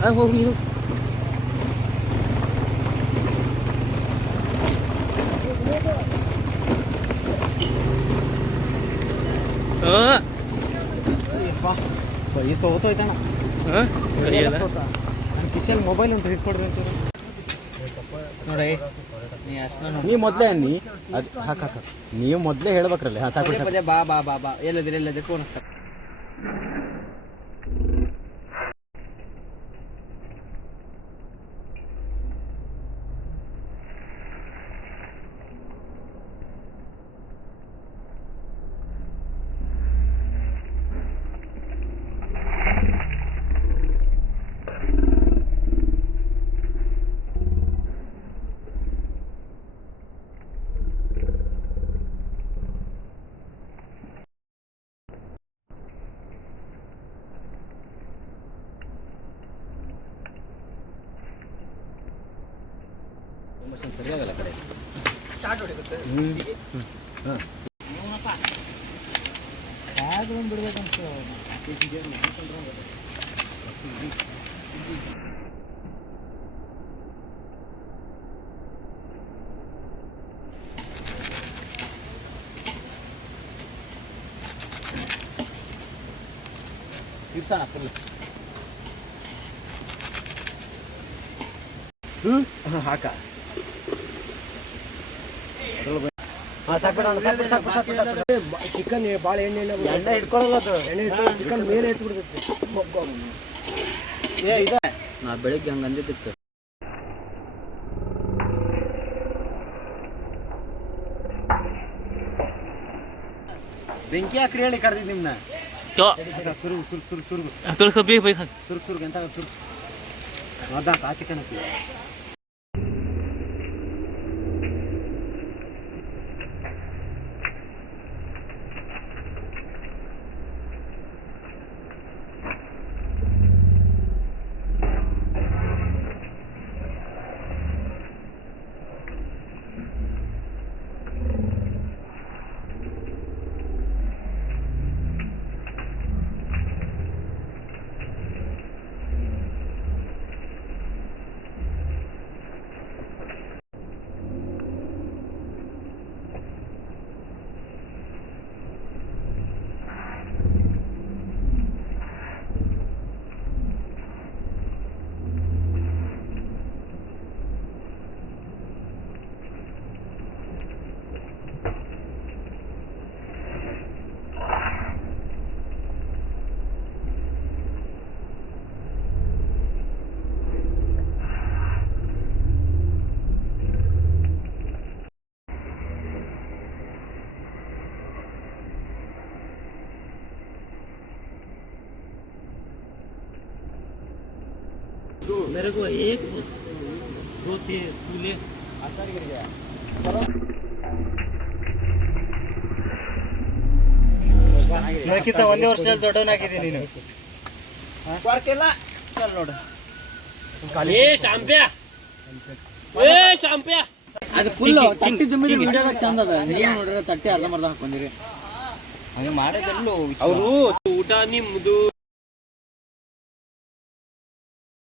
ಆ, ಹೋಗಿ ಇದು ಆ, ಈ ಸೋತೋಯ್ತಣ್ಣ ಆ, ಕೈಯಲ್ಲ. ನನ್ನ ಕಿಶನ್ ಮೊಬೈಲ್ ಅಂತ ಹಿಡ್ಕೊಡ್ರಿ ಅಂತಾರೆ ನೋಡಿ ನೀ ಅಷ್ಟನ್ನ ನೋಡಿ ನೀ ಮೊದಲೇ ಅನ್ನಿ ಅದು ಹಾಕ ಹಾಕ ನೀವು ಮೊದಲೇ ಹೇಳ್ಬೇಕ್ರಲ್ಲಿ ಹಾಂ ಸಾಕು ಪದೇ ಸಾಕು ಪದೇ ಬಾ ಬಾ ಬಾ ಬಾ ಎಲ್ಲದಿರಿ ಎಲ್ಲದಿರಿ ಫೋನ್ ಹಚ್ತಾ ಸರಿಯಾಗಲ್ಲ ಕಡೆ. ಇರ್ಸಣ ಫುಲ್ ಹ್ಞೂ ಹಾಕ. ಚಿಕನ್ ಭಾಳ ಎಣ್ಣೆ ಎಣ್ಣೆ ಹಿಡ್ಕೊಳ್ಳಲ್ಲ ಅದು. ಎಣ್ಣೆ ಚಿಕನ್ ಮೇಲೆ ಎತ್ತು ಬಿಡ್ತೈತೆ ಏ ಇದೆ ನಾ ಬೆಳಿಗ್ಗೆ ಹಂಗೆ ಅಂದಿದ್ದಿತ್ತು. ಬೆಂಕಿ ಹಾಕ್ರಿ ಹೇಳಿ ಕರೆದಿದ್ದು ನಿಮ್ಮನ್ನ ಸುರುಗು ಸುರು ಸುರು ಸುರುಗು. ತುಳ್ಕ ಬೇಕು ಬೇಕು ಸುರುಗು ಸುರುಗು ಎಂತ ಸುರುಗು. ಅದ ಆ ಚಿಕನ್ ಹಾಕಿ मेरे को एक दो थे फूले ನನಗಿಂತ ಒಂದೇ ವರ್ಷದಲ್ಲಿ ದೊಡ್ಡವನಾಗಿದ್ದೀನಿ ನೀನು ಚಲ್ ನೋಡು ಏ ಶಾಂಪ್ಯ ಏ ಶಾಂಪ್ಯ ಅದು ಫುಲ್ ತಟ್ಟಿ ತುಂಬಿದ ವಿಡಿಯೋದಾಗ ಚಂದ ಅದ ನೀವು ನೋಡಿದ್ರೆ ತಟ್ಟಿ ಅರ್ಧ ಮರ್ಧ ಹಾಕೊಂಡಿರಿ ಹಂಗೆ ಮಾಡಿದ್ರಲ್ಲೂ ಅವರು ಊಟ ನಿಮ್ದು